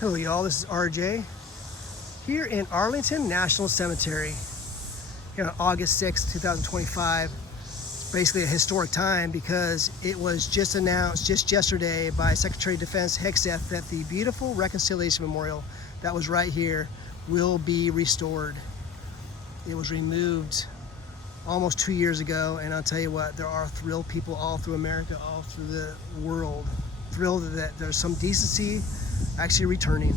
Hello y'all, this is RJ here in Arlington National Cemetery here on August 6, 2025. It's basically a historic time because it was just announced just yesterday by Secretary of Defense Hegseth that the beautiful Reconciliation Memorial that was right here will be restored. It was removed almost 2 years ago, and I'll tell you what, there are thrilled people all through America, all through the world, thrilled that there's some decency actually returning.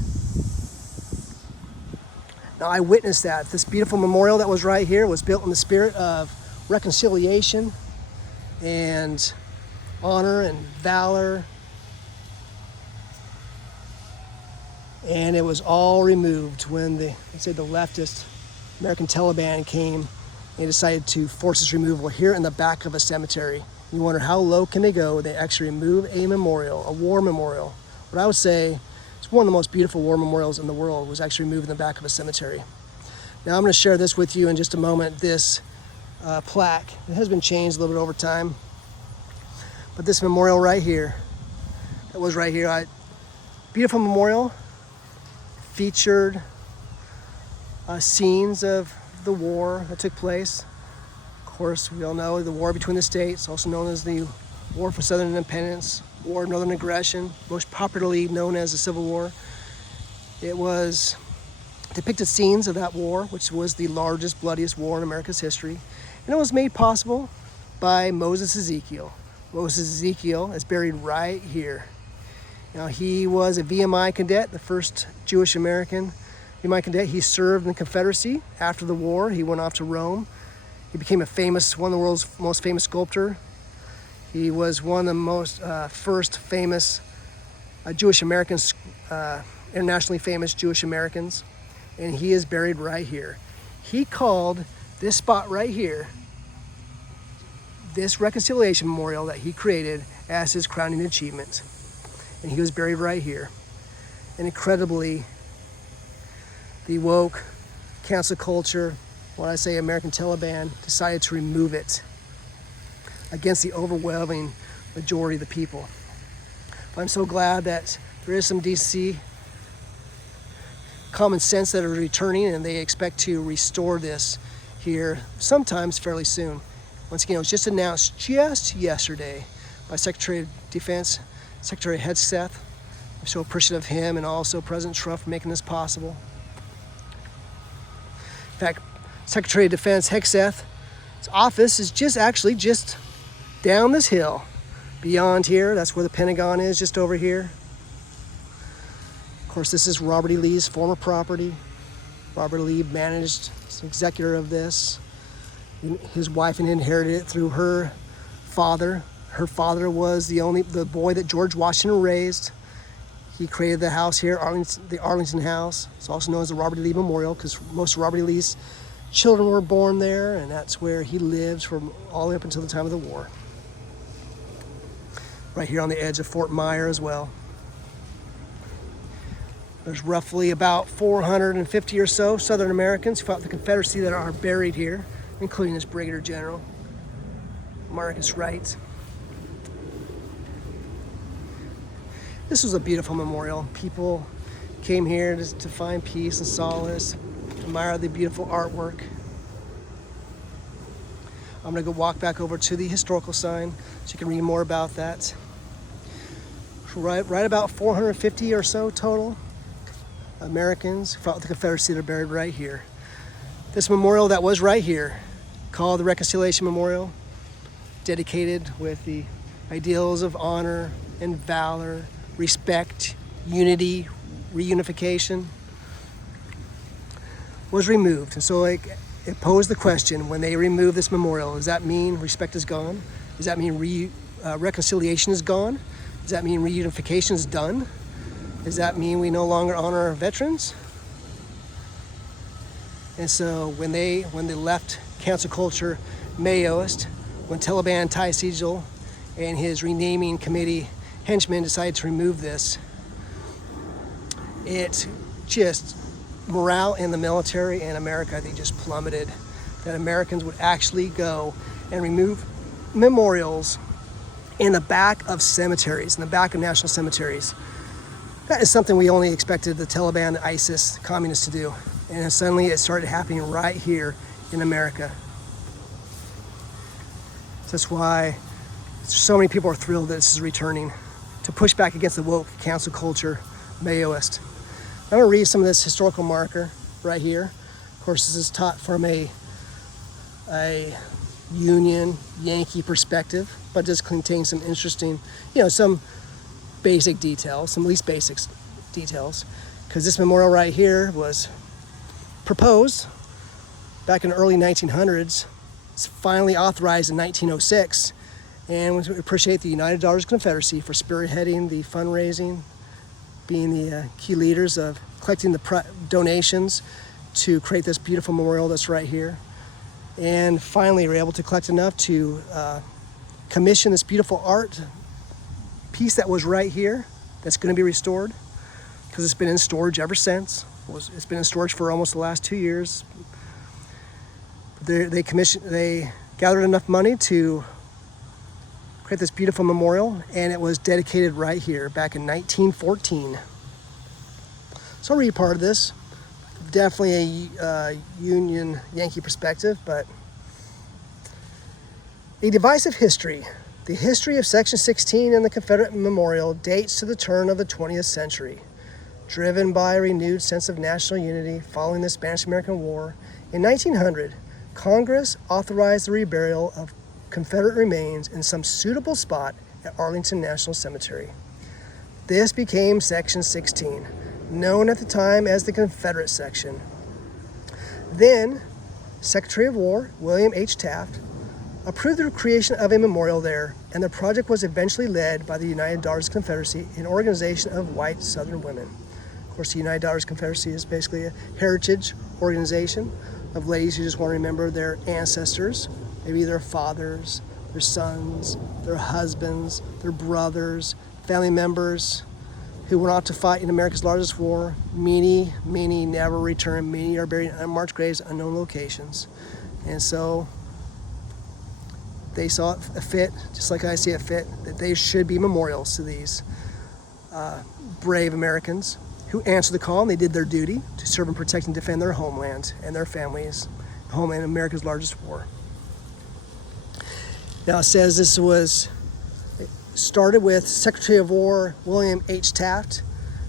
Now I witnessed that. This beautiful memorial that was right here was built in the spirit of reconciliation and honor and valor. And it was all removed when the leftist American Taliban came and decided to force its removal here in the back of a cemetery. You wonder how low can they go? They actually remove a memorial, a war memorial. What I would say, it's one of the most beautiful war memorials in the world, was actually removed in the back of a cemetery. Now I'm going to share this with you in just a moment, this plaque. It has been changed a little bit over time, but this memorial right here, that was right here, beautiful memorial, featured scenes of the war that took place. Of course, we all know the war between the states, also known as the War for Southern Independence, War of Northern Aggression, most popularly known as the Civil War. It was depicted scenes of that war, which was the largest, bloodiest war in America's history. And it was made possible by Moses Ezekiel. Moses Ezekiel is buried right here. Now, he was a VMI cadet, the first Jewish American VMI cadet. He served in the Confederacy. After the war, he went off to Rome. He became one of the world's most famous sculptor. He was one of the most first famous Jewish Americans, internationally famous Jewish Americans, and he is buried right here. He called this spot right here, this Reconciliation Memorial that he created, as his crowning achievement, and he was buried right here. And incredibly, the woke, cancel culture, when I say American Taliban, decided to remove it against the overwhelming majority of the people. I'm so glad that there is some decency, common sense that are returning, and they expect to restore this here sometimes fairly soon. Once again, it was just announced just yesterday by Secretary of Defense, Secretary Hegseth. I'm so appreciative of him and also President Trump for making this possible. In fact, Secretary of Defense Hegseth's office is just down this hill, beyond here. That's where the Pentagon is, just over here. Of course, this is Robert E. Lee's former property. Robert E. Lee managed, as executor of this. His wife inherited it through her father. Her father was the boy that George Washington raised. He created the house here, the Arlington House. It's also known as the Robert E. Lee Memorial because most of Robert E. Lee's children were born there, and that's where he lived from all the way up until the time of the war. Right here on the edge of Fort Myer as well. There's roughly about 450 or so Southern Americans who fought the Confederacy that are buried here, including this Brigadier General, Marcus Wright. This was a beautiful memorial. People came here to find peace and solace, to admire the beautiful artwork. I'm gonna go walk back over to the historical sign so you can read more about that. Right about 450 or so total Americans who fought the Confederacy that are buried right here. This memorial that was right here, called the Reconciliation Memorial, dedicated with the ideals of honor and valor, respect, unity, reunification, was removed. And so it posed the question, when they remove this memorial, does that mean respect is gone? Does that mean reconciliation is gone? Does that mean reunification is done? Does that mean we no longer honor our veterans? And so when the left cancel culture Mayoist, when Taliban Ty Segall and his renaming committee henchmen decided to remove this, it just, morale in the military and America, I think, just plummeted. That Americans would actually go and remove memorials in the back of cemeteries, in the back of national cemeteries. That is something we only expected the Taliban, ISIS, communists to do. And suddenly it started happening right here in America. So that's why so many people are thrilled that this is returning, to push back against the woke cancel culture Maoist. I'm going to read some of this historical marker right here. Of course, this is taught from a Union Yankee perspective, but does contain some interesting, some basic details, some least basic details, because this memorial right here was proposed back in the early 1900s. It's finally authorized in 1906, and we appreciate the United Daughters Confederacy for spearheading the fundraising, being the key leaders of collecting the donations to create this beautiful memorial that's right here. And finally, we're able to collect enough to commission this beautiful art piece that was right here, that's going to be restored, because it's been in storage ever since. It's been in storage for almost the last 2 years. They gathered enough money to create this beautiful memorial, and it was dedicated right here back in 1914. So I'll read part of this. Definitely a Union Yankee perspective, but a divisive history. The history of Section 16 and the Confederate Memorial dates to the turn of the 20th century. Driven by a renewed sense of national unity following the Spanish-American War, in 1900, Congress authorized the reburial of Confederate remains in some suitable spot at Arlington National Cemetery. This became Section 16, known at the time as the Confederate section. Then, Secretary of War William H. Taft approved the creation of a memorial there, and the project was eventually led by the United Daughters Confederacy, an organization of white Southern women. Of course, the United Daughters Confederacy is basically a heritage organization of ladies who just want to remember their ancestors, maybe their fathers, their sons, their husbands, their brothers, family members who went off to fight in America's largest war. Many never returned. Many are buried in unmarked graves, unknown locations. And so they saw it a fit, just like I see it fit, that they should be memorials to these brave Americans who answered the call, and they did their duty to serve and protect and defend their homeland and their families, homeland, America's largest war. Now it says this was started with Secretary of War William H. Taft.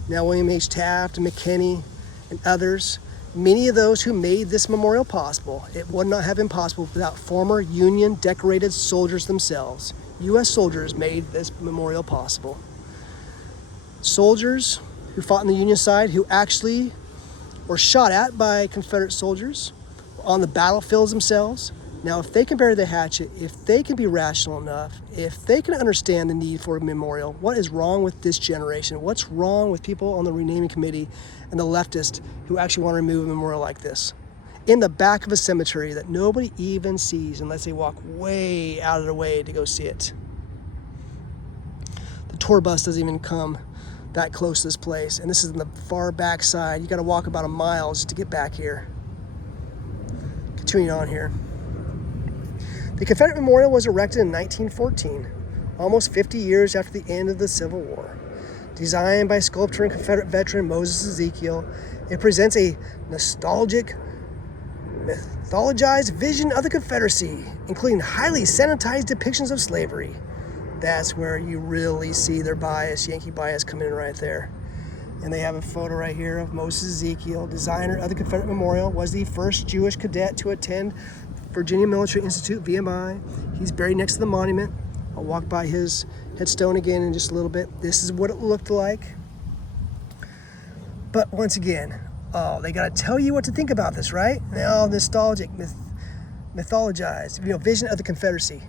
Now William H. Taft and McKinney and others, many of those who made this memorial possible. It would not have been possible without former Union decorated soldiers themselves. U.S. soldiers made this memorial possible. Soldiers who fought on the Union side, who actually were shot at by Confederate soldiers on the battlefields themselves. Now, if they can bury the hatchet, if they can be rational enough, if they can understand the need for a memorial, what is wrong with this generation? What's wrong with people on the renaming committee and the leftists who actually want to remove a memorial like this in the back of a cemetery that nobody even sees unless they walk way out of their way to go see it? The tour bus doesn't even come that close to this place, and this is in the far back side. You got to walk about a mile just to get back here. Continuing on here. The Confederate Memorial was erected in 1914, almost 50 years after the end of the Civil War. Designed by sculptor and Confederate veteran Moses Ezekiel, it presents a nostalgic, mythologized vision of the Confederacy, including highly sanitized depictions of slavery. That's where you really see their bias, Yankee bias, come in right there. And they have a photo right here of Moses Ezekiel, designer of the Confederate Memorial, was the first Jewish cadet to attend Virginia Military Institute, VMI. He's buried next to the monument. I'll walk by his headstone again in just a little bit. This is what it looked like. But once again, they got to tell you what to think about this, right? Nostalgic, mythologized, vision of the Confederacy.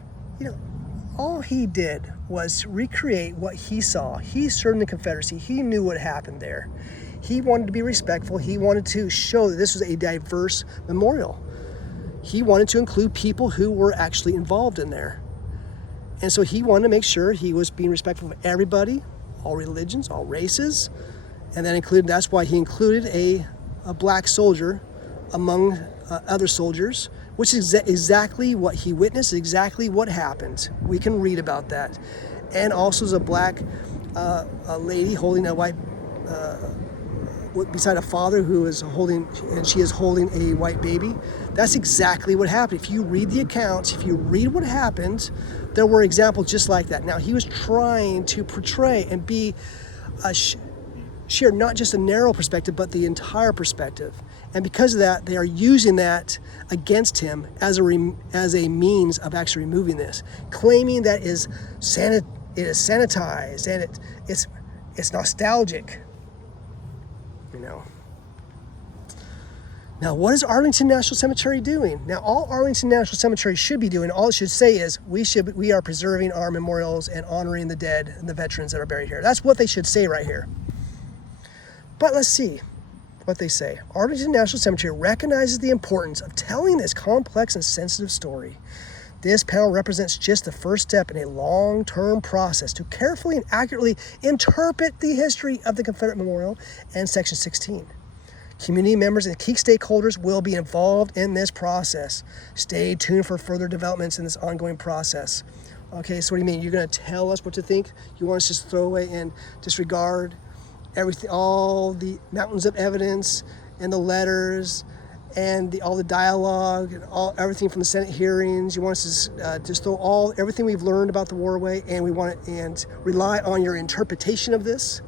All he did was recreate what he saw. He served in the Confederacy. He knew what happened there. He wanted to be respectful. He wanted to show that this was a diverse memorial. He wanted to include people who were actually involved in there. And so he wanted to make sure he was being respectful of everybody, all religions, all races. And that's why he included a black soldier among other soldiers, which is exactly what he witnessed, exactly what happened. We can read about that. And also as a black lady holding a white beside a father who is holding, and she is holding a white baby. That's exactly what happened. If you read the accounts, if you read what happened, there were examples just like that. Now, he was trying to portray and be share not just a narrow perspective, but the entire perspective. And because of that, they are using that against him as a means of actually removing this, claiming that it is sanitized and it's nostalgic. You know. Now, what is Arlington National Cemetery doing? Now, all Arlington National Cemetery should be doing, all it should say is, we are preserving our memorials and honoring the dead and the veterans that are buried here. That's what they should say right here. But let's see what they say. Arlington National Cemetery recognizes the importance of telling this complex and sensitive story. This panel represents just the first step in a long-term process to carefully and accurately interpret the history of the Confederate Memorial and Section 16. Community members and key stakeholders will be involved in this process. Stay tuned for further developments in this ongoing process. Okay, so what do you mean? You're going to tell us what to think? You want us to just throw away and disregard everything, all the mountains of evidence and the letters and all the dialogue and everything from the Senate hearings? You want us to just throw everything we've learned about the war away, and we want it and rely on your interpretation of this?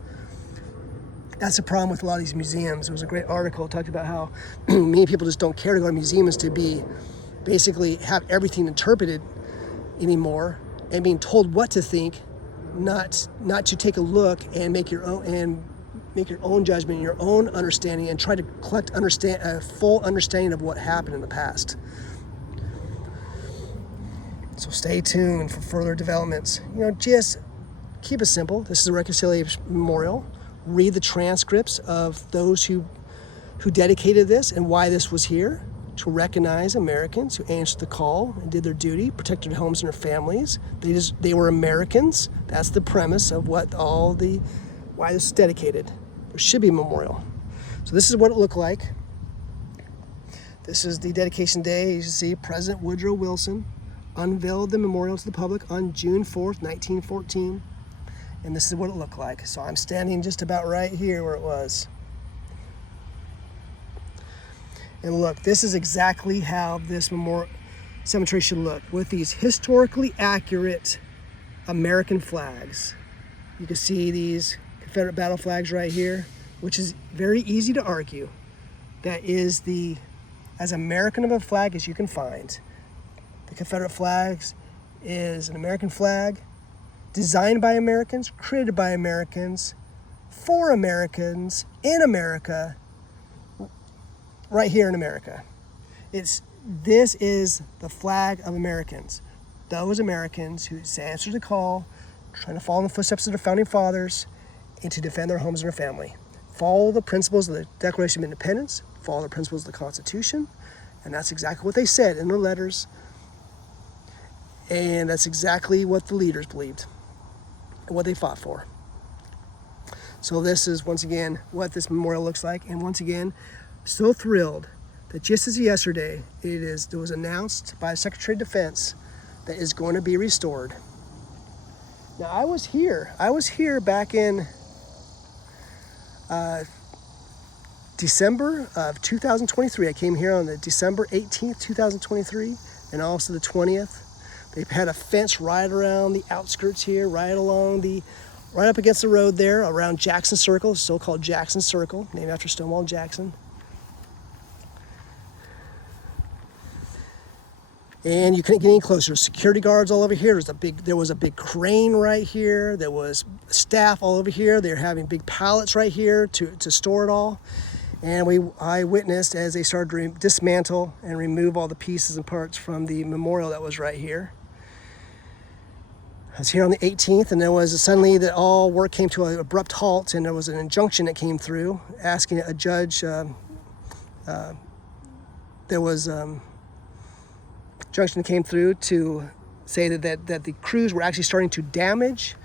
That's the problem with a lot of these museums. There was a great article that talked about how many people just don't care to go to museums to be basically have everything interpreted anymore and being told what to think, not to take a look and make your own judgment, your own understanding, and try to collect a full understanding of what happened in the past. So stay tuned for further developments. Just keep it simple. This is a reconciliation memorial. Read the transcripts of those who dedicated this and why this was here, to recognize Americans who answered the call and did their duty, protected their homes and their families. They were Americans. That's the premise of why this is dedicated. There should be a memorial. So this is what it looked like. This is the dedication day. You see President Woodrow Wilson unveiled the memorial to the public on June 4th, 1914. And this is what it looked like. So I'm standing just about right here where it was. And look, this is exactly how this cemetery should look, with these historically accurate American flags. You can see these Confederate battle flags right here, which is very easy to argue. That is as American of a flag as you can find. The Confederate flags is an American flag, designed by Americans, created by Americans, for Americans, in America, right here in America. This is the flag of Americans. Those Americans who answered the call, trying to follow in the footsteps of their founding fathers, and to defend their homes and their family. Follow the principles of the Declaration of Independence, follow the principles of the Constitution, and that's exactly what they said in their letters, and that's exactly what the leaders believed and what they fought for. So this is, once again, what this memorial looks like. And once again, so thrilled that just as yesterday, it was announced by the Secretary of Defense that is going to be restored. Now, I was here back in December of 2023. I came here on the December 18th, 2023, and also the 20th. They've had a fence right around the outskirts here, right up against the road there, around Jackson Circle, so-called Jackson Circle, named after Stonewall Jackson. And you couldn't get any closer. Security guards all over here. There was a big crane right here. There was staff all over here. They're having big pallets right here to store it all. And I witnessed as they started to dismantle and remove all the pieces and parts from the memorial that was right here. I was here on the 18th, and there was suddenly that all work came to an abrupt halt, and there was an injunction that came through asking a judge. There was injunction came through to say that the crews were actually starting to damage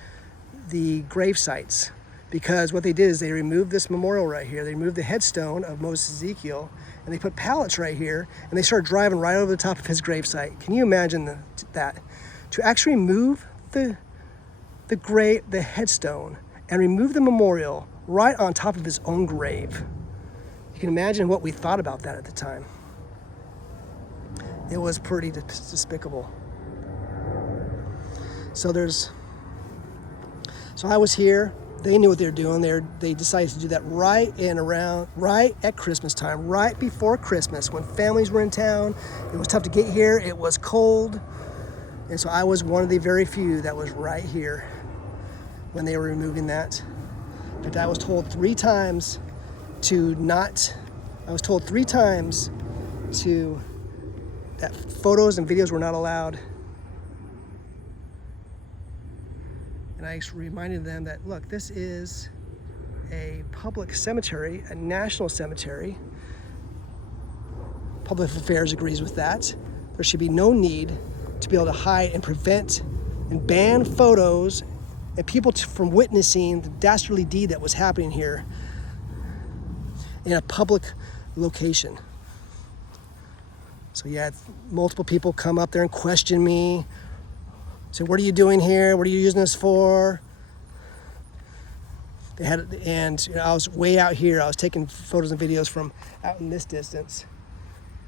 the gravesites, because what they did is they removed this memorial right here. They removed the headstone of Moses Ezekiel, and they put pallets right here, and they started driving right over the top of his gravesite. Can you imagine that? To actually remove the headstone and remove the memorial right on top of his own grave. You can imagine what we thought about that at the time. It was pretty despicable. So I was here. They knew what they were doing. They decided to do that right at Christmas time, right before Christmas, when families were in town. It was tough to get here. It was cold. And so I was one of the very few that was right here when they were removing that. In fact, I was told three times that photos and videos were not allowed. And I reminded them that, look, this is a public cemetery, a national cemetery. Public Affairs agrees with that. There should be no need to be able to hide and prevent and ban photos and people from witnessing the dastardly deed that was happening here in a public location. So yeah, multiple people come up there and question me. Say, what are you doing here? What are you using this for? I was way out here. I was taking photos and videos from out in this distance,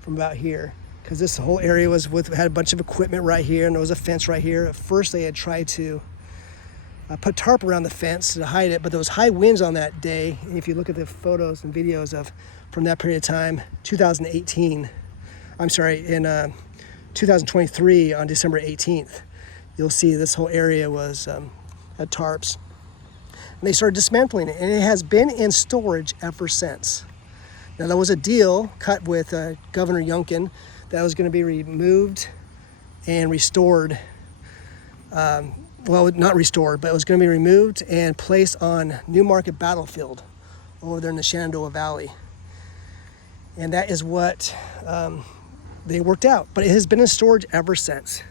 from about here, because this whole area had a bunch of equipment right here, and there was a fence right here. At first, they had tried to put tarp around the fence to hide it, but there was high winds on that day. And if you look at the photos and videos from that period of time, 2023 on December 18th, you'll see this whole area had tarps. And they started dismantling it, and it has been in storage ever since. Now, there was a deal cut with Governor Youngkin that was going to be removed and restored. Well, not restored, but it was going to be removed and placed on Newmarket Battlefield over there in the Shenandoah Valley. And that is what they worked out. But it has been in storage ever since.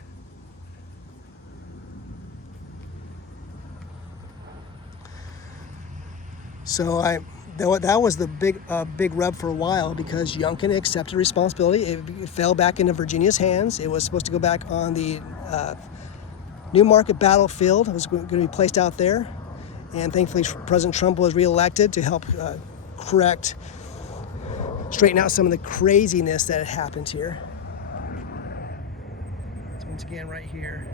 So that was the big rub for a while, because Youngkin accepted responsibility. It fell back into Virginia's hands. It was supposed to go back on the Newmarket Battlefield. It was going to be placed out there. And thankfully, President Trump was reelected to help straighten out some of the craziness that had happened here. So once again, right here.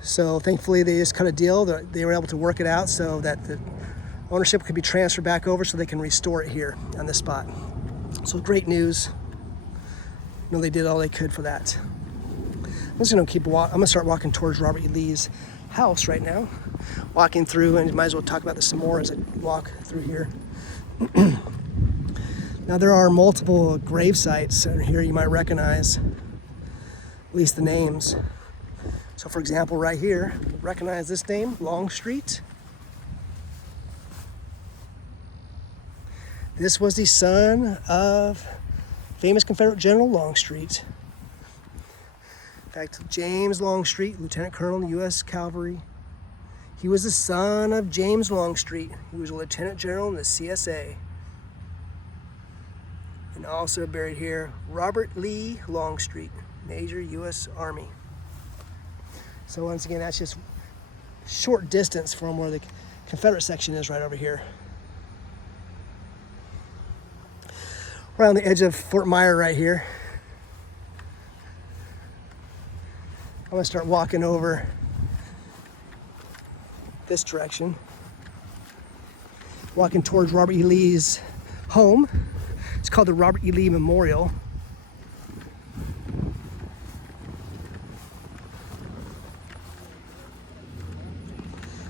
So thankfully, they just cut a deal. They were able to work it out so that the ownership could be transferred back over so they can restore it here on this spot. So great news. They did all they could for that. I'm just gonna I'm gonna start walking towards Robert E. Lee's house right now. Walking through, and might as well talk about this some more as I walk through here. Now, there are multiple grave sites here you might recognize, at least the names. So for example, right here, recognize this name, Longstreet. This was the son of famous Confederate General Longstreet. In fact, James Longstreet, Lieutenant Colonel in the U.S. Cavalry. He was the son of James Longstreet, who was a Lieutenant General in the CSA. And also buried here, Robert Lee Longstreet, Major, U.S. Army. So once again, that's just short distance from where the Confederate section is, right over here. Right on the edge of Fort Myer right here. I'm gonna start walking over this direction. Walking towards Robert E. Lee's home. It's called the Robert E. Lee Memorial.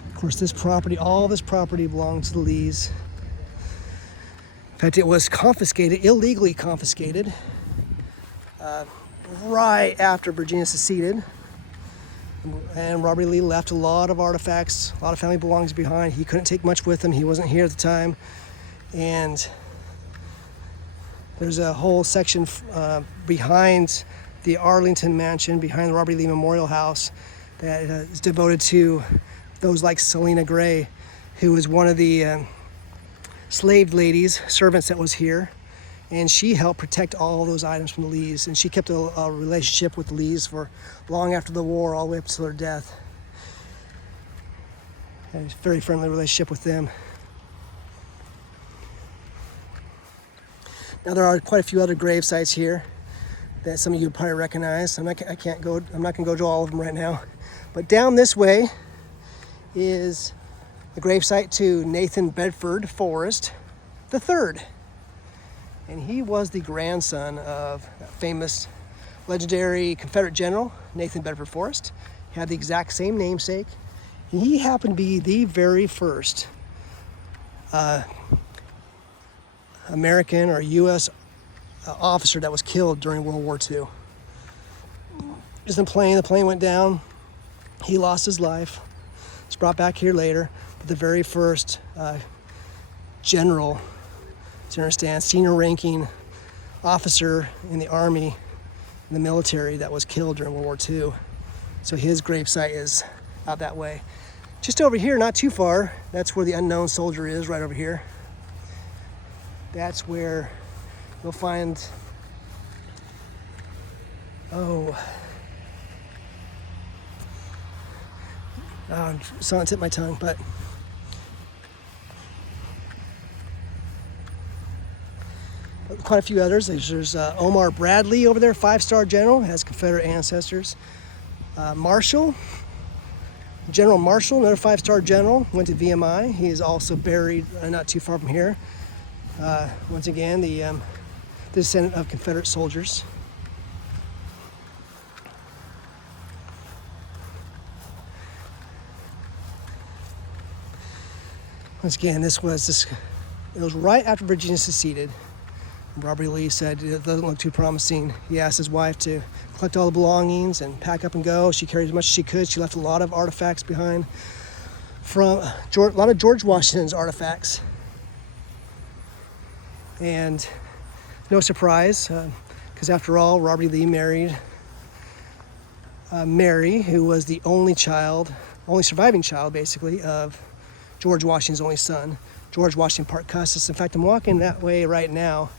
Of course, all this property belonged to the Lees. In fact, it was confiscated, illegally confiscated, right after Virginia seceded. And Robert E. Lee left a lot of artifacts, a lot of family belongings behind. He couldn't take much with him. He wasn't here at the time. And there's a whole section behind the Arlington Mansion, behind the Robert E. Lee Memorial House, that is devoted to those like Selena Gray, who was one of the slave ladies, servants that was here. and she helped protect all those items from the Lees, and she kept a relationship with the Lees for long after the war, all the way up to her death. Had a very friendly relationship with them. Now there are quite a few other grave sites here that some of you probably recognize. I'm not going to go to all of them right now. But down this way is the gravesite to Nathan Bedford Forrest III. And he was the grandson of that famous legendary Confederate general, Nathan Bedford Forrest. He had the exact same namesake. And he happened to be the very first American or U.S. Officer that was killed during World War II. Just in the plane went down. He lost his life. It's brought back here later. But the very first general, to understand, senior ranking officer in the Army, in the military, that was killed during World War II. So his gravesite is out that way. Just over here, not too far, that's where the unknown soldier is, right over here. That's where you'll find, I'm starting to tip my tongue, but quite a few others. There's Omar Bradley over there, 5-star general, has Confederate ancestors. Marshall, General Marshall, another 5-star general, went to VMI. He is also buried not too far from here. Once again, the descendant of Confederate soldiers. Once again, it was right after Virginia seceded. Robert E. Lee said it doesn't look too promising. He asked his wife to collect all the belongings and pack up and go. She carried as much as she could. She left a lot of artifacts behind, from a lot of George Washington's artifacts. And no surprise, because after all, Robert E. Lee married Mary, who was the only surviving child, basically, of George Washington's only son, George Washington Parke Custis. In fact, I'm walking that way right now.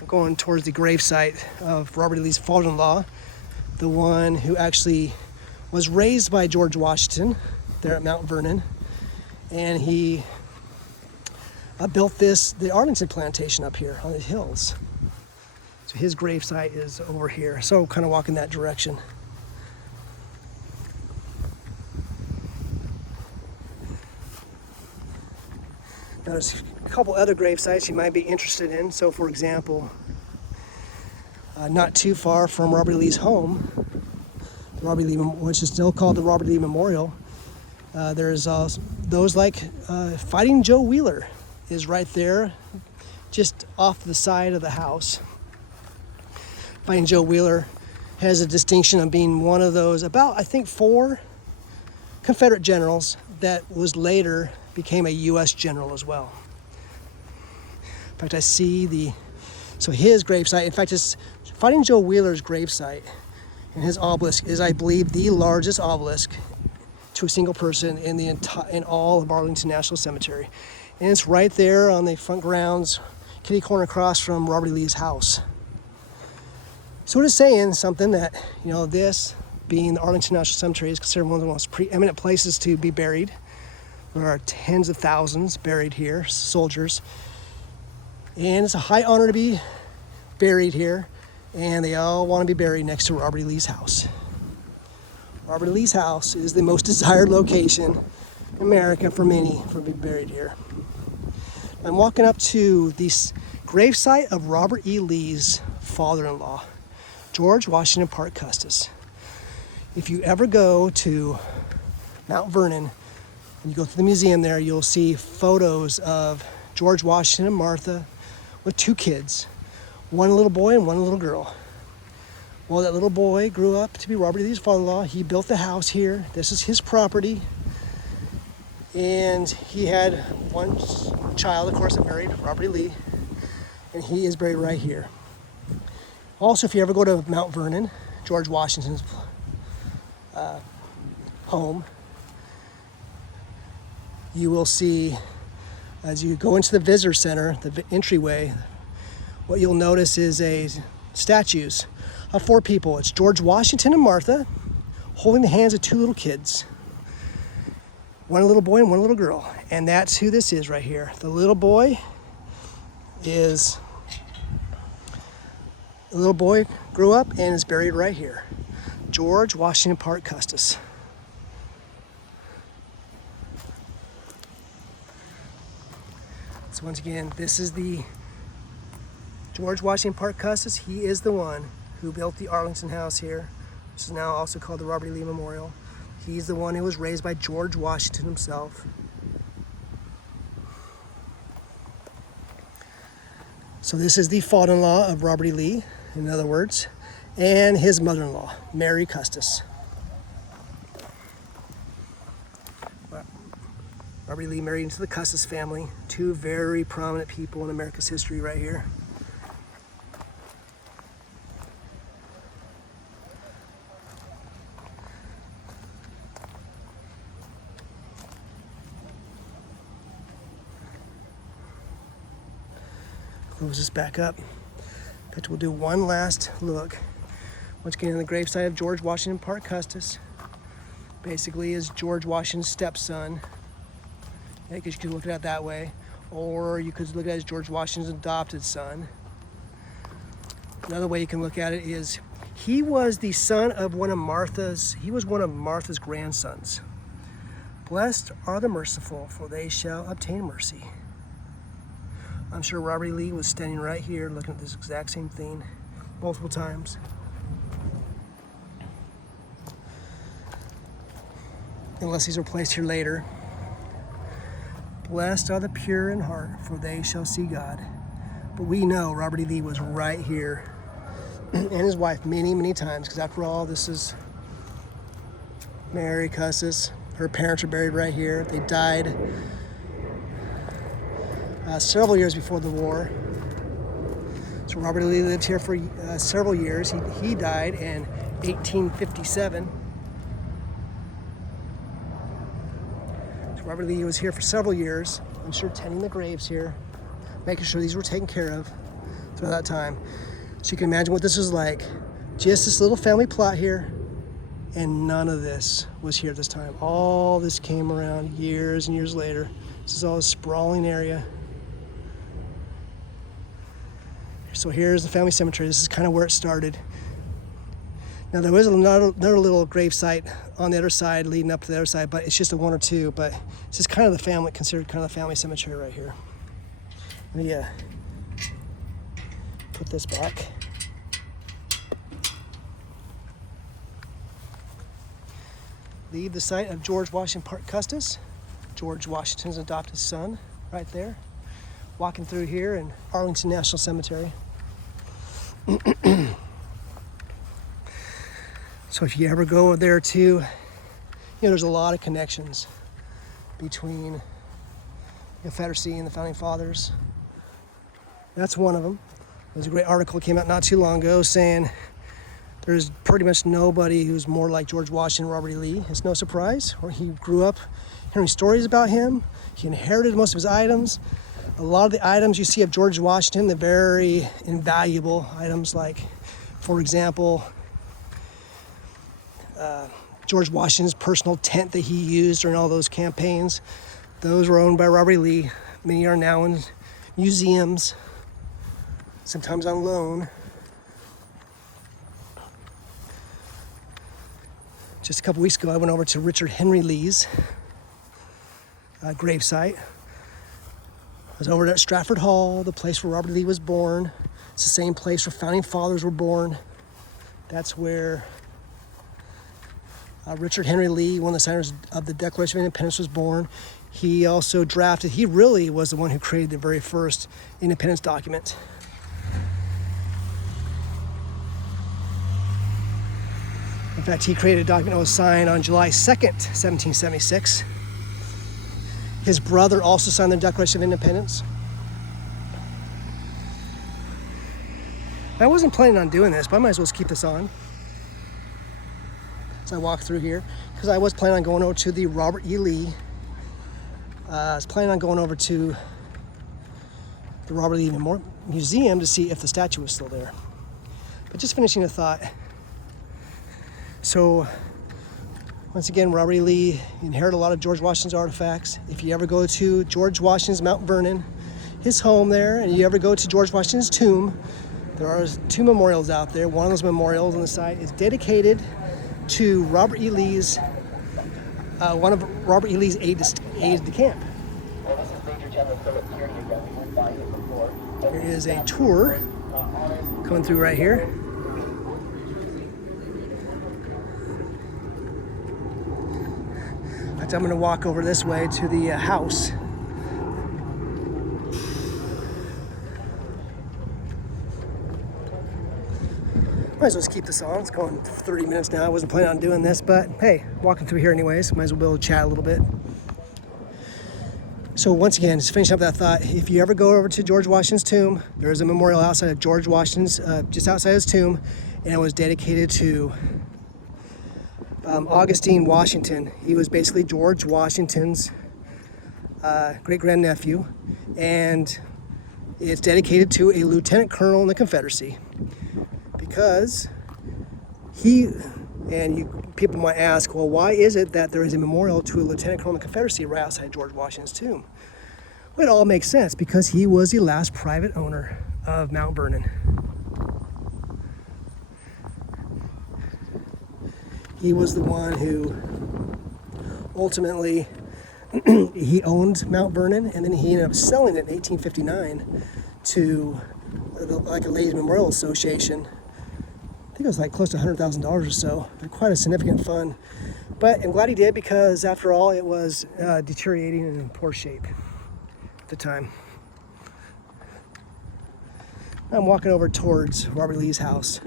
I'm going towards the gravesite of Robert E. Lee's father-in-law, the one who actually was raised by George Washington there at Mount Vernon, and he built the Arlington plantation up here on the hills. So his gravesite is over here. So kind of walking that direction. Now there's a couple other grave sites you might be interested in. So for example, not too far from Robert E. Lee's home, which is still called the Robert E. Lee Memorial, there's those like Fighting Joe Wheeler is right there, just off the side of the house. Fighting Joe Wheeler has a distinction of being one of those, about I think 4 Confederate generals that was later became a U.S. general as well. In fact, I see so his gravesite, in fact, it's Fighting Joe Wheeler's gravesite, and his obelisk is, I believe, the largest obelisk to a single person in all of Arlington National Cemetery. And it's right there on the front grounds, kitty corner across from Robert E. Lee's house. So it is saying something that, this being the Arlington National Cemetery is considered one of the most preeminent places to be buried. There are tens of thousands buried here, soldiers. And it's a high honor to be buried here. And they all want to be buried next to Robert E. Lee's house. Robert E. Lee's house is the most desired location in America for many to be buried here. I'm walking up to the gravesite of Robert E. Lee's father-in-law, George Washington Parke Custis. If you ever go to Mount Vernon and you go to the museum there, you'll see photos of George Washington and Martha with 2 kids, one little boy and one little girl. Well, that little boy grew up to be Robert E. Lee's father-in-law. He built the house here. This is his property. And he had one child, of course, that married Robert E. Lee, and he is buried right here. Also, if you ever go to Mount Vernon, George Washington's home, you will see, as you go into the visitor center, the entryway, what you'll notice is statues of 4 people. It's George Washington and Martha holding the hands of 2 little kids. One little boy and one little girl. And that's who this is right here. The little boy grew up and is buried right here. George Washington Parke Custis. So once again, this is the George Washington Parke Custis. He is the one who built the Arlington House here, which is now also called the Robert E. Lee Memorial. He's the one who was raised by George Washington himself. So this is the father-in-law of Robert E. Lee, in other words, and his mother-in-law, Mary Custis. Robert E. Lee married into the Custis family, 2 very prominent people in America's history right here. Close this back up. In fact, we'll do one last look. Once again, in the gravesite of George Washington Parke Custis. Basically is George Washington's stepson. Because you could look at it that way. Or you could look at it as George Washington's adopted son. Another way you can look at it is he was the son of one of Martha's grandsons. Blessed are the merciful, for they shall obtain mercy. I'm sure Robert E. Lee was standing right here looking at this exact same thing multiple times. Unless these were placed here later. Blessed are the pure in heart, for they shall see God. But we know Robert E. Lee was right here, and his wife many, many times, because after all, this is Mary Custis. Her parents are buried right here. They died several years before the war. So Robert E. Lee lived here for several years. He died in 1857. So Robert E. Lee was here for several years. I'm sure tending the graves here, making sure these were taken care of throughout that time. So you can imagine what this was like. Just this little family plot here, and none of this was here at this time. All this came around years and years later. This is all a sprawling area. So here's the family cemetery. This is kind of where it started. Now there was another little grave site on the other side, leading up to the other side, but it's just a 1 or 2. But this is kind of the family, considered kind of the family cemetery right here. Let me put this back. Leave the site of George Washington Parke Custis, George Washington's adopted son, right there. Walking through here in Arlington National Cemetery. So if you ever go there too, there's a lot of connections between the Confederacy and the Founding Fathers. That's one of them. There's a great article that came out not too long ago saying there's pretty much nobody who's more like George Washington and Robert E. Lee. It's no surprise. He grew up hearing stories about him. He inherited most of his items. A lot of the items you see of George Washington, the very invaluable items, like, for example, George Washington's personal tent that he used during all those campaigns. Those were owned by Robert E. Lee. Many are now in museums, sometimes on loan. Just a couple weeks ago, I went over to Richard Henry Lee's gravesite. I was over there at Stratford Hall, the place where Robert E. Lee was born. It's the same place where Founding Fathers were born. That's where Richard Henry Lee, one of the signers of the Declaration of Independence, was born. He really was the one who created the very first independence document. In fact, he created a document that was signed on July 2nd, 1776. His brother also signed the Declaration of Independence. I wasn't planning on doing this, but I might as well keep this on as I walk through here, because I was planning on going over to the Robert E. Lee. I was planning on going over to the Robert Lee Museum to see if the statue was still there. But just finishing a thought. So once again, Robert E. Lee inherited a lot of George Washington's artifacts. If you ever go to George Washington's Mount Vernon, his home there, and you ever go to George Washington's tomb, there are 2 memorials out there. One of those memorials on the site is dedicated to Robert E. Lee's, one of Robert E. Lee's aides de camp. There is a tour coming through right here. In fact, I'm going to walk over this way to the house. Might as well just keep this on. It's going 30 minutes now. I wasn't planning on doing this, but hey, walking through here anyways. Might as well be able to chat a little bit. So once again, just finishing up that thought, if you ever go over to George Washington's tomb, there is a memorial outside of George Washington's, just outside his tomb, and it was dedicated to Augustine Washington. He was basically George Washington's great-grandnephew, and it's dedicated to a lieutenant colonel in the Confederacy. Because people might ask, well, why is it that there is a memorial to a lieutenant colonel in the Confederacy right outside George Washington's tomb? Well, it all makes sense because he was the last private owner of Mount Vernon. He was the one who ultimately he owned Mount Vernon, and then he ended up selling it in 1859 to like a Ladies Memorial Association. I think it was like close to $100,000 or so, but quite a significant fund. But I'm glad he did because after all, it was deteriorating and in poor shape at the time. I'm walking over towards Robert Lee's house,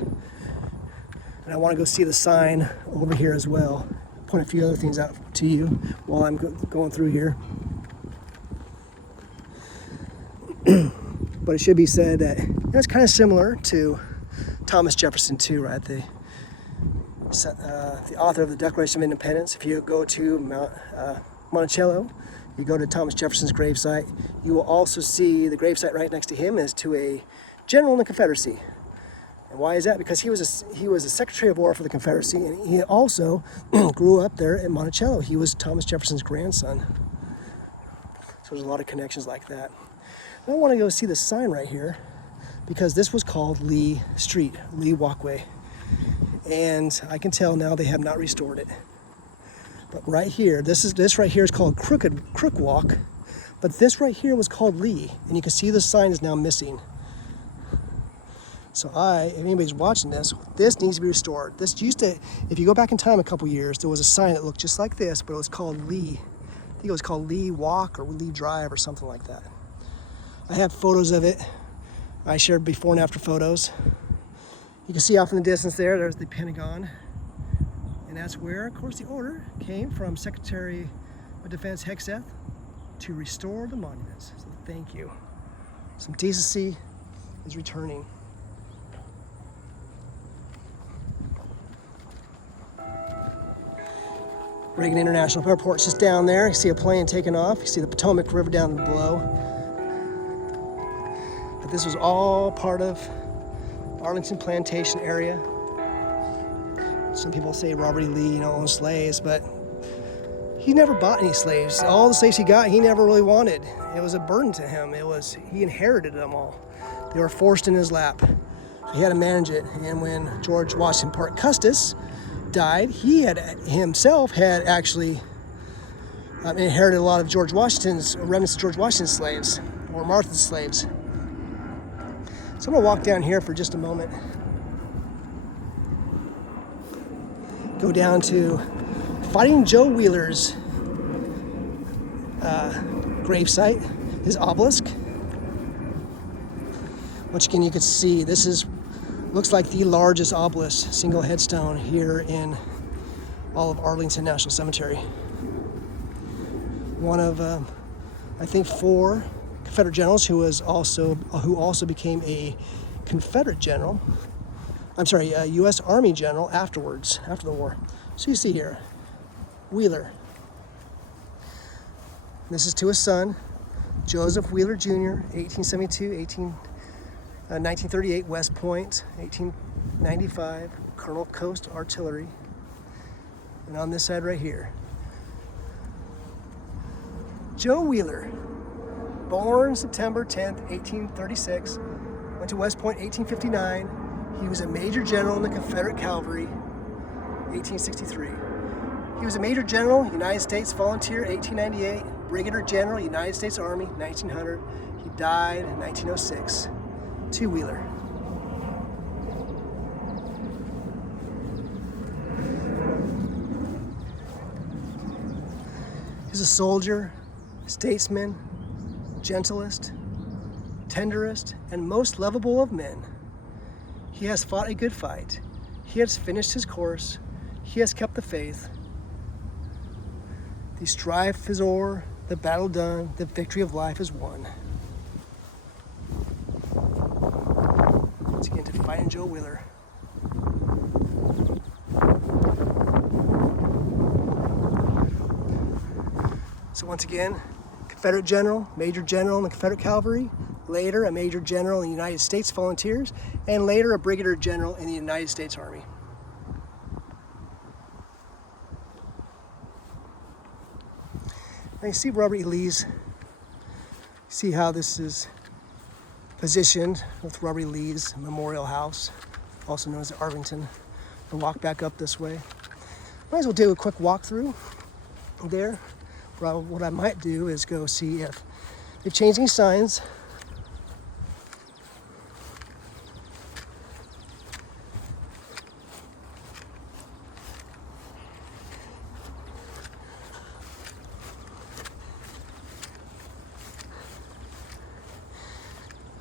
and I want to go see the sign over here as well. Point a few other things out to you while I'm going through here. But it should be said that it's kind of similar to Thomas Jefferson too, right? The author of the Declaration of Independence. If you go to Monticello, you go to Thomas Jefferson's gravesite, you will also see the gravesite right next to him is to a general in the Confederacy. And why is that? Because he was a Secretary of War for the Confederacy, and he also grew up there in Monticello. He was Thomas Jefferson's grandson. So there's a lot of connections like that. I want to go see the sign right here because this was called Lee Street, Lee Walkway. And I can tell now they have not restored it. But right here, this right here is called Crook Walk, but this right here was called Lee, and you can see the sign is now missing. So if anybody's watching this needs to be restored. This used to, if you go back in time a couple years, there was a sign that looked just like this, but it was called Lee. I think it was called Lee Walk or Lee Drive or something like that. I have photos of it. I shared before and after photos. You can see off in the distance there's the Pentagon. And that's where, of course, the order came from Secretary of Defense Hegseth to restore the monuments. So thank you. Some decency is returning. Reagan International Airport's just down there. You see a plane taking off. You see the Potomac River down below. But this was all part of Arlington Plantation area. Some people say Robert E. Lee, owned slaves, but he never bought any slaves. All the slaves he got, he never really wanted. It was a burden to him. He inherited them all. They were forced in his lap. He had to manage it. And when George Washington Parke Custis died, he himself had actually inherited a lot of remnants of George Washington's slaves, or Martha's slaves. So I'm gonna walk down here for just a moment. Go down to Fighting Joe Wheeler's gravesite, his obelisk. Once again, you can see looks like the largest obelisk, single headstone here in all of Arlington National Cemetery. One of, I think, 4 Confederate generals who also became a Confederate general. I'm sorry, a U.S. Army general after the war. So you see here, Wheeler. This is to his son, Joseph Wheeler Jr., 1938, West Point, 1895, Colonel Coast Artillery. And on this side right here, Joe Wheeler, born September 10th, 1836, went to West Point 1859. He was a Major General in the Confederate Cavalry, 1863. He was a Major General, United States Volunteer, 1898, Brigadier General, United States Army, 1900. He died in 1906. Two Wheeler. He's a soldier, statesman, gentlest, tenderest, and most lovable of men. He has fought a good fight. He has finished his course. He has kept the faith. The strife is o'er, the battle done, the victory of life is won. Once again, to Fighting Joe Wheeler. So once again, Confederate General, Major General in the Confederate Cavalry, later a Major General in the United States Volunteers, and later a Brigadier General in the United States Army. Now you see Robert E. Lee's, see how this is positioned with Robert E. Lee's Memorial House, also known as Arlington. I'll walk back up this way. Might as well do a quick walkthrough there. What I might do is go see if they've changed any signs.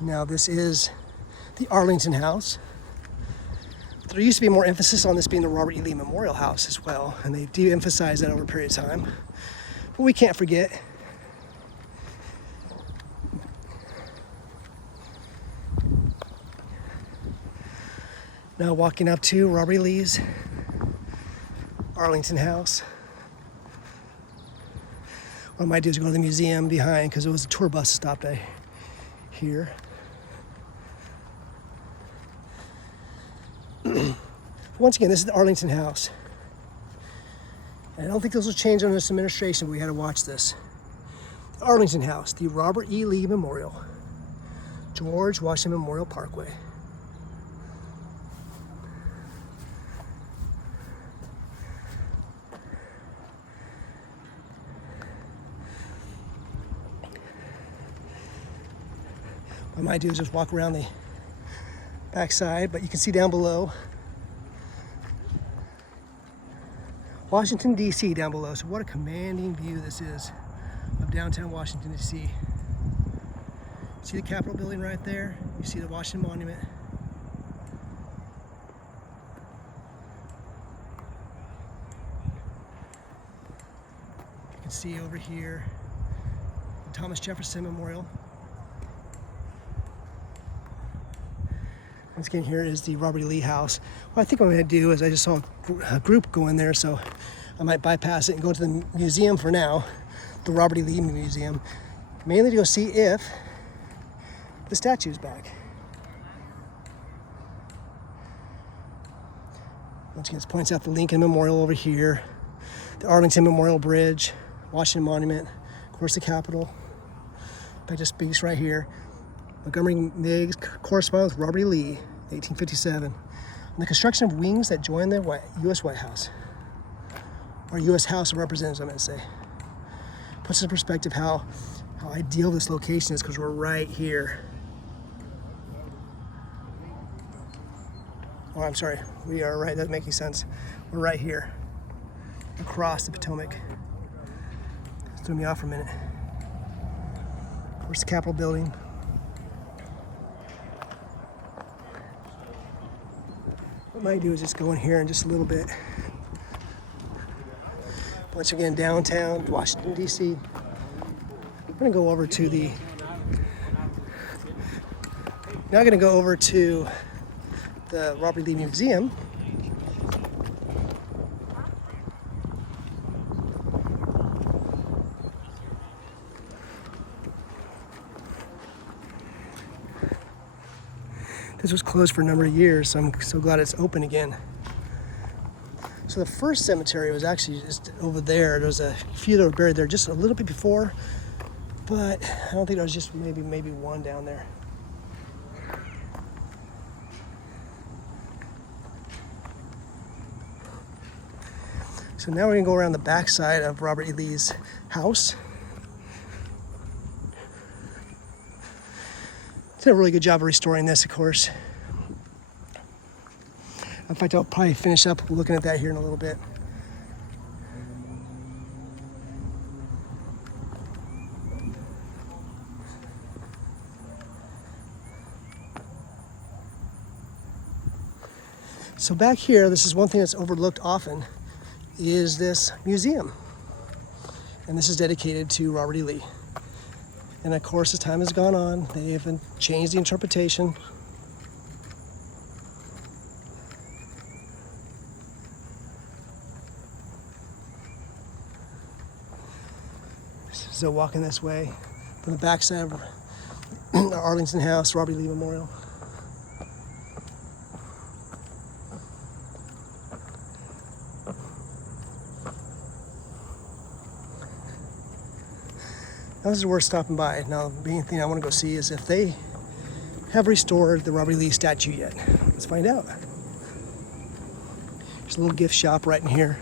Now this is the Arlington House. There used to be more emphasis on this being the Robert E. Lee Memorial House as well, and they de-emphasized that over a period of time. But we can't forget. Now walking up to Robert E. Lee's Arlington House. What I might do is go to the museum behind because it was a tour bus stopped here. Once again, this is the Arlington House. And I don't think this will change under this administration, but we had to watch this. The Arlington House, the Robert E. Lee Memorial, George Washington Memorial Parkway. What I might do is just walk around the backside, but you can see down below Washington, D.C. down below. So what a commanding view this is of downtown Washington, D.C. See the Capitol building right there? You see the Washington Monument. You can see over here the Thomas Jefferson Memorial. Once again, here is the Robert E. Lee House. What I think I'm going to do is I just saw a group go in there, so I might bypass it and go to the museum for now, the Robert E. Lee Museum, mainly to go see if the statue's back. Once again, this points out the Lincoln Memorial over here, the Arlington Memorial Bridge, Washington Monument, of course the Capitol. That just speaks right here. Montgomery Meigs corresponded with Robert E. Lee, 1857, on the construction of wings that join the U.S. White House, or U.S. House of Representatives, I'm going to say. Puts in perspective how ideal this location is because we're right here. Oh, I'm sorry, we are right, doesn't make any sense. We're right here, across the Potomac. It threw me off for a minute. Of course, the Capitol building. What I might do is just go in here in just a little bit. Once again, downtown Washington, D.C. I'm going to go over to the... Now I'm going to go over to the Robert Lee Museum. This was closed for a number of years, so I'm so glad it's open again. So the first cemetery was actually just over there. There was a few that were buried there just a little bit before, but I don't think there was just maybe one down there. So now we're gonna go around the backside of Robert E. Lee's house. Did a really good job of restoring this, of course. In fact, I'll probably finish up looking at that here in a little bit. So back here, this is one thing that's overlooked often, is this museum. And this is dedicated to Robert E. Lee. And of course, as time has gone on, they have changed the interpretation. So walking this way from the backside of the Arlington House, Robert E. Lee Memorial. Now this is worth stopping by. Now the main thing I want to go see is if they have restored the Robert E. Lee statue yet. Let's find out. There's a little gift shop right in here.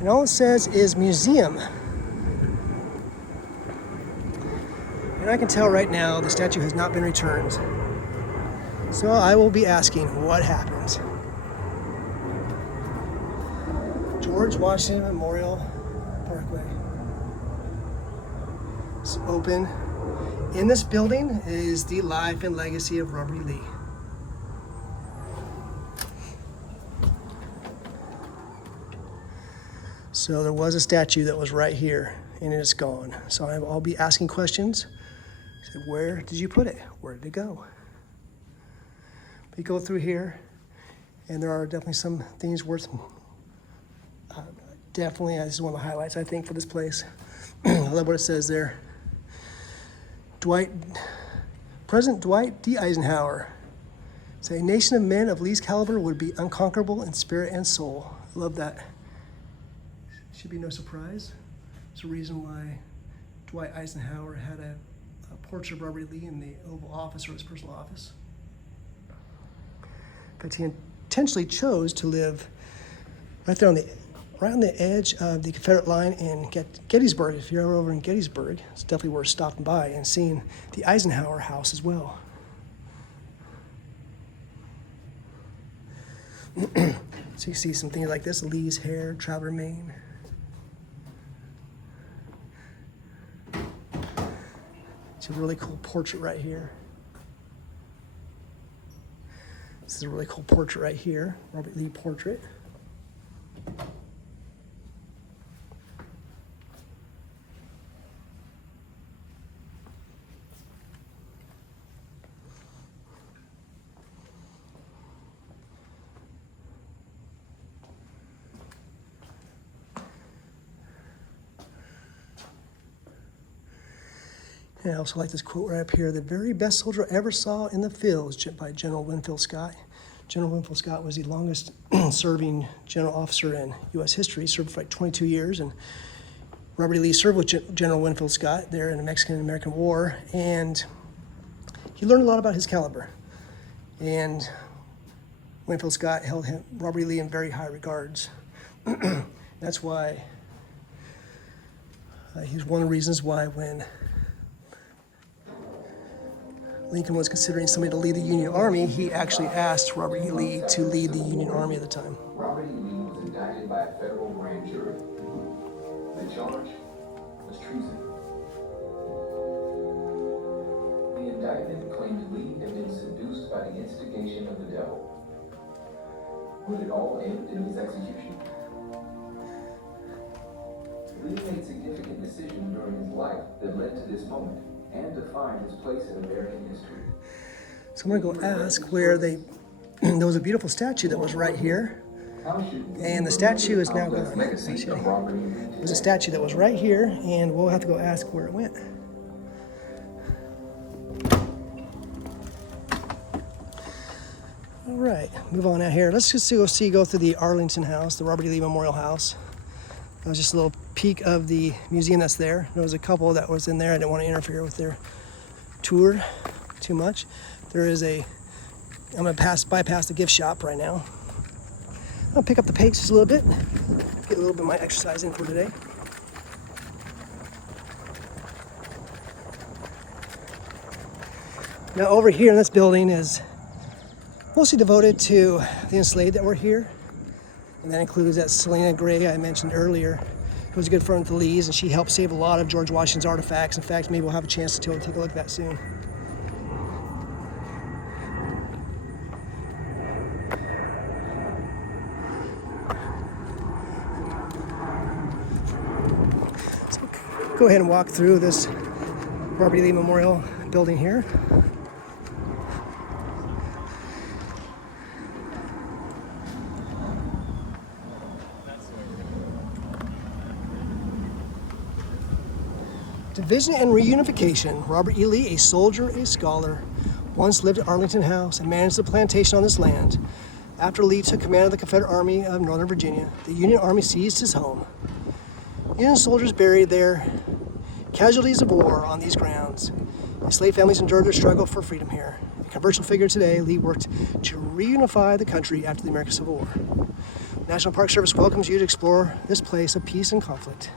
And all it says is museum. And I can tell right now the statue has not been returned. So I will be asking what happens. George Washington Memorial Parkway. It's open. In this building is the life and legacy of Robert E. Lee. So there was a statue that was right here, and it is gone. So I'll be asking questions. So where did you put it? Where did it go? We go through here, and there are definitely some things worth. Definitely, this is one of the highlights I think for this place. I love what it says there. President Dwight D. Eisenhower. Say, a nation of men of Lee's caliber would be unconquerable in spirit and soul. I love that. Should be no surprise. It's a reason why Dwight Eisenhower had a portrait of Robert E. Lee in the Oval Office or his personal office. In fact, he intentionally chose to live right there right on the edge of the Confederate line in Gettysburg. If you're ever over in Gettysburg, it's definitely worth stopping by and seeing the Eisenhower house as well. So you see some things like this, Lee's hair, traveler mane. It's a really cool portrait right here. This is a really cool portrait right here, Robert Lee portrait. And I also like this quote right up here: "The very best soldier I ever saw in the field is by General Winfield Scott." General Winfield Scott was the longest serving general officer in U.S. history. He served for like 22 years, and Robert E. Lee served with General Winfield Scott there in the Mexican-American War, and he learned a lot about his caliber. And Winfield Scott held Robert E. Lee in very high regards. That's why he's one of the reasons why when Lincoln was considering somebody to lead the Union Army, he actually asked Robert E. Lee to lead the Union Army at the time. Robert E. Lee was indicted by a federal grand jury. The charge was treason. The indictment claimed Lee had been seduced by the instigation of the devil. Would it all end in his execution? Lee made significant decisions during his life that led to this moment and defined his place in American history. So I'm gonna go ask where there was a beautiful statue that was right here. How should we And the remember statue the is now complex gone. legacy Actually, of Robert E. Lee it was a today? statue that was right here, and we'll have to go ask where it went. All right, move on out here. Let's just go through the Arlington House, the Robert E. Lee Memorial House. That was just a little peek of the museum that's there. There was a couple that was in there. I didn't want to interfere with their tour too much. There is I'm gonna bypass the gift shop right now. I'll pick up the pace just a little bit, get a little bit of my exercise in for today. Now over here in this building is mostly devoted to the enslaved that were here. And that includes that Selena Gray I mentioned earlier, who was a good friend with the Lees, and she helped save a lot of George Washington's artifacts. In fact, maybe we'll have a chance to take a look at that soon. So go ahead and walk through this Robert E. Lee Memorial building here. Division and reunification. Robert E. Lee, a soldier, a scholar, once lived at Arlington House and managed the plantation on this land. After Lee took command of the Confederate Army of Northern Virginia, the Union Army seized his home. Union soldiers buried their casualties of war on these grounds. Enslaved families endured their struggle for freedom here. A controversial figure today, Lee worked to reunify the country after the American Civil War. The National Park Service welcomes you to explore this place of peace and conflict.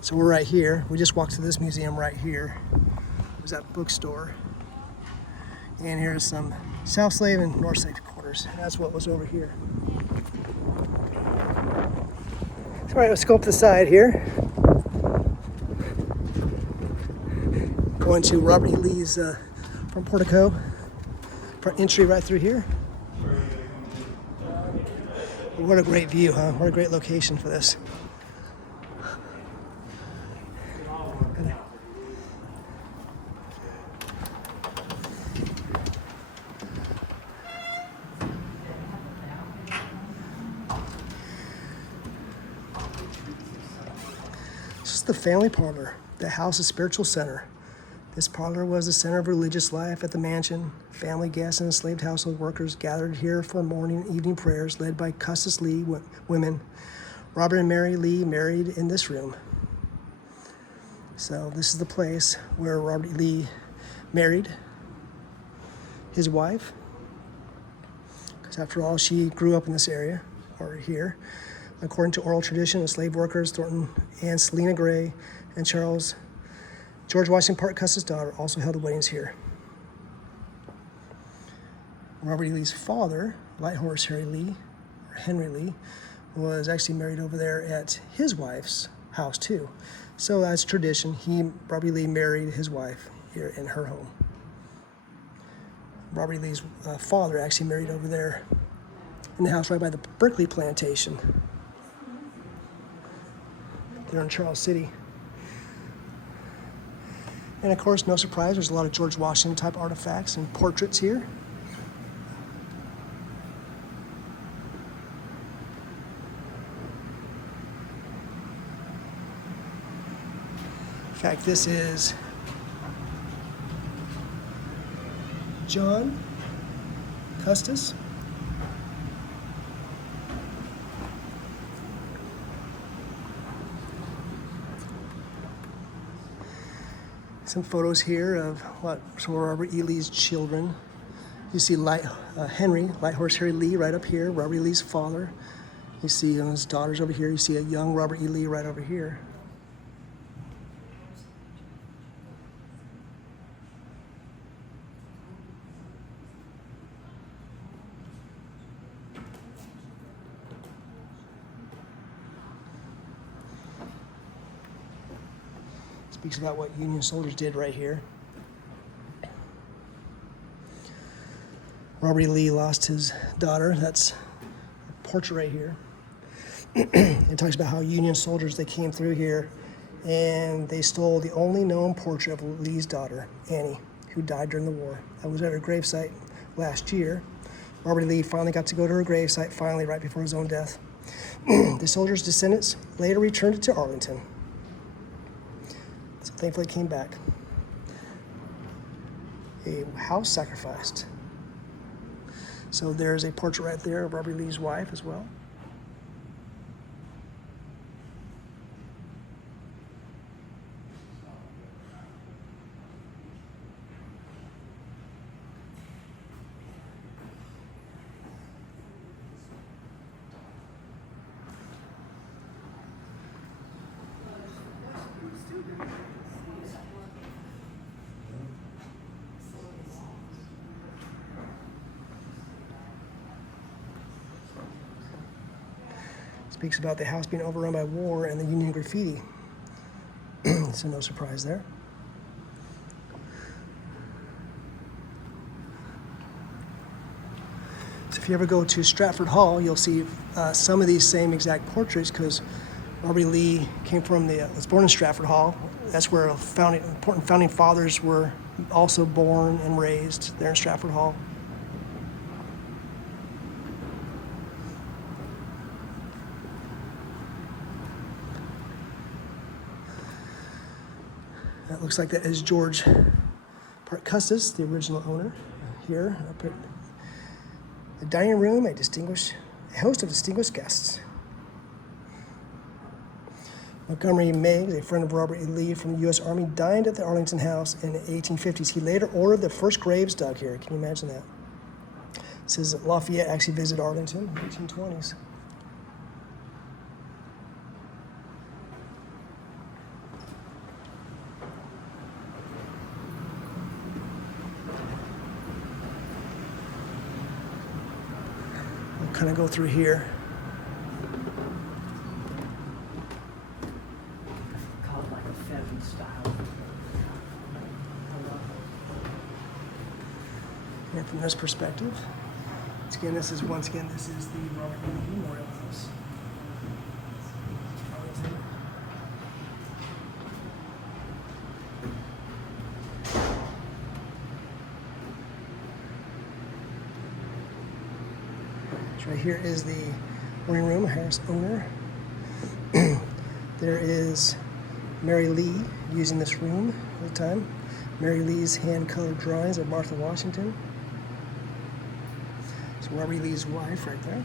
So we're right here. We just walked to this museum right here. There's that bookstore. And here's some South Slave and North Slave quarters. And that's what was over here. All right, let's go up the side here. Going to Robert E. Lee's front portico. Front entry right through here. What a great view, huh? What a great location for this. This is the family parlor, the house's spiritual center. This parlor was the center of religious life at the mansion. Family guests and enslaved household workers gathered here for morning and evening prayers led by Custis Lee women. Robert and Mary Lee married in this room. So this is the place where Robert E. Lee married his wife, because after all, she grew up in this area, or here. According to oral tradition, enslaved workers Thornton and Selena Gray and George Washington Parke Custis' daughter also held the weddings here. Robert E. Lee's father, Light Horse Harry Lee, or Henry Lee, was actually married over there at his wife's house too. So that's tradition. Robert E. Lee married his wife here in her home. Robert E. Lee's father actually married over there in the house right by the Berkeley plantation there in Charles City. And of course, no surprise, there's a lot of George Washington type artifacts and portraits here. In fact, this is John Custis. Some photos here of some of Robert E. Lee's children. You see Henry, Light Horse Harry Lee right up here, Robert E. Lee's father. You see his daughters over here. You see a young Robert E. Lee right over here. Speaks about what Union soldiers did right here. Robert E. Lee lost his daughter. That's a portrait right here. It talks about how Union soldiers, they came through here and they stole the only known portrait of Lee's daughter, Annie, who died during the war. That was at her gravesite last year. Robert Lee finally got to go to her gravesite, finally, right before his own death. The soldier's descendants later returned it to Arlington. So thankfully it came back. A house sacrificed. So there's a portrait right there of Robert Lee's wife as well. Speaks about the house being overrun by war and the Union graffiti. So no surprise there. So if you ever go to Stratford Hall, you'll see some of these same exact portraits, because Robert Lee was born in Stratford Hall. That's where important founding fathers were also born and raised, there in Stratford Hall. That looks like that is George Park Custis, the original owner. Here, up at the dining room, a host of distinguished guests. Montgomery Meigs, a friend of Robert E. Lee from the U.S. Army, dined at the Arlington House in the 1850s. He later ordered the first graves dug here. Can you imagine that? It says that Lafayette actually visited Arlington in the 1820s. Kind of go through here. Call it like a pheasant style. And from this perspective, this is the Robert E. Lee Memorial House. Right here is the morning room, house owner. There is Mary Lee using this room at the time. Mary Lee's hand-colored drawings of Martha Washington. So Robert Lee's wife right there.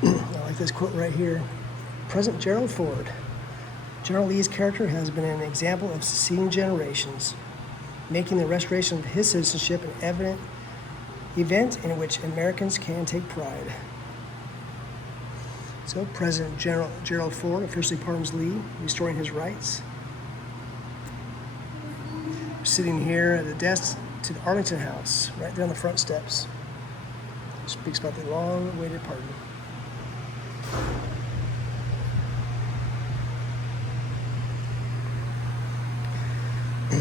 I like this quote right here. President Gerald Ford. General Lee's character has been an example of succeeding generations, making the restoration of his citizenship an evident event in which Americans can take pride. So President Gerald Ford officially pardons Lee, restoring his rights. We're sitting here at the desk to the Arlington House, right there on the front steps. Speaks about the long-awaited pardon.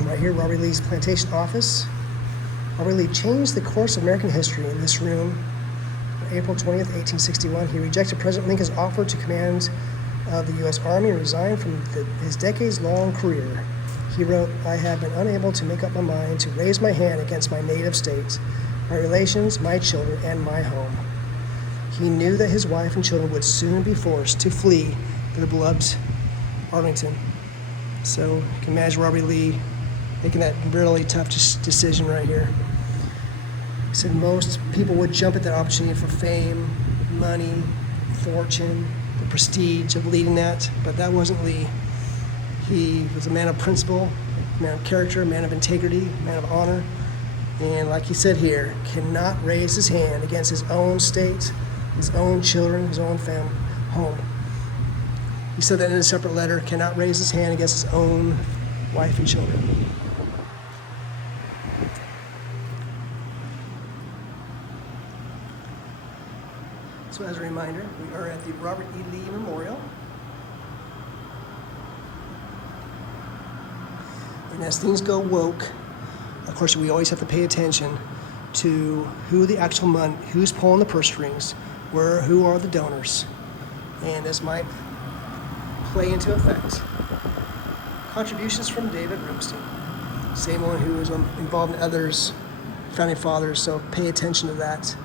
Right here, Robert Lee's plantation office. Robert Lee changed the course of American history in this room. On April 20th, 1861, he rejected President Lincoln's offer to command the U.S. Army and resigned from his decades-long career. He wrote, "I have been unable to make up my mind to raise my hand against my native state, my relations, my children, and my home." He knew that his wife and children would soon be forced to flee their beloved Arlington. So you can imagine Robert Lee making that really tough decision right here. He said most people would jump at that opportunity for fame, money, fortune, the prestige of leading that, but that wasn't Lee. He was a man of principle, a man of character, a man of integrity, a man of honor, and like he said here, cannot raise his hand against his own state, his own children, his own family, home. He said that in a separate letter, cannot raise his hand against his own wife and children. So as a reminder, we are at the Robert E. Lee Memorial. And as things go woke, of course, we always have to pay attention to who the actual money, who's pulling the purse strings, who are the donors. And this might play into effect. Contributions from David Rimstein, same one who was involved in others, founding fathers, so pay attention to that.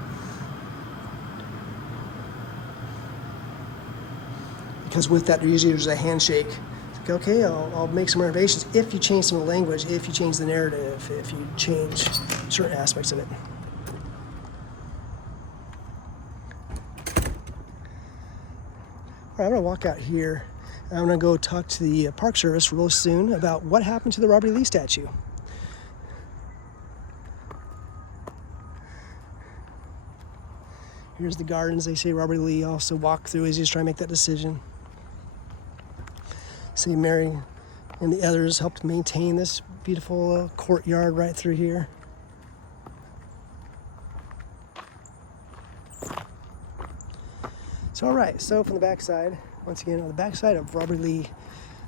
Because with that, usually there's a handshake. It's like, okay, I'll make some renovations if you change some of the language, if you change the narrative, if you change certain aspects of it. All right, I'm gonna walk out here. And I'm gonna go talk to the Park Service real soon about what happened to the Robert E. Lee statue. Here's the gardens they say Robert E. Lee also walked through as he was trying to make that decision. See, Mary and the others helped maintain this beautiful courtyard right through here. So, all right, so from the backside, once again, on the backside of Robert E. Lee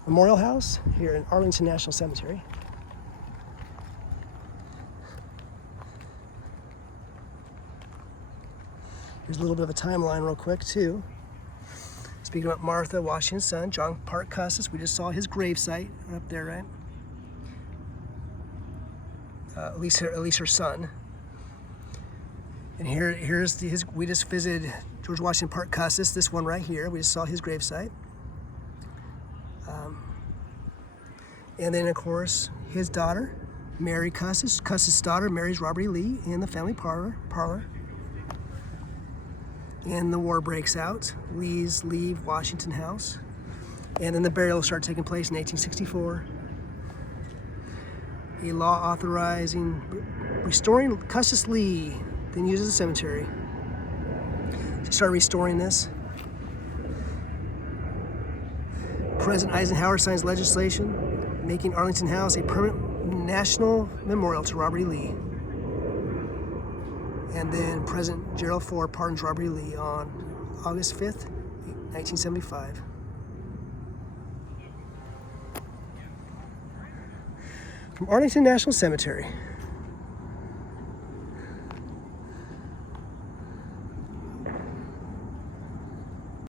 Memorial House here in Arlington National Cemetery. Here's a little bit of a timeline real quick, too. Speaking about Martha, Washington's son, John Parke Custis, we just saw his gravesite up there, right? At least her son. And here's we just visited George Washington Parke Custis, this one right here. We just saw his gravesite. And then, of course, his daughter, Mary Custis. Custis' daughter marries Robert E. Lee in the family parlor. And the war breaks out. Lees leave Washington House. And then the burial started taking place in 1864. A law authorizing restoring Custis Lee, then used as a cemetery. They started restoring this. President Eisenhower signs legislation making Arlington House a permanent national memorial to Robert E. Lee. And then President Gerald Ford pardons Robert E. Lee on August 5th, 1975. From Arlington National Cemetery.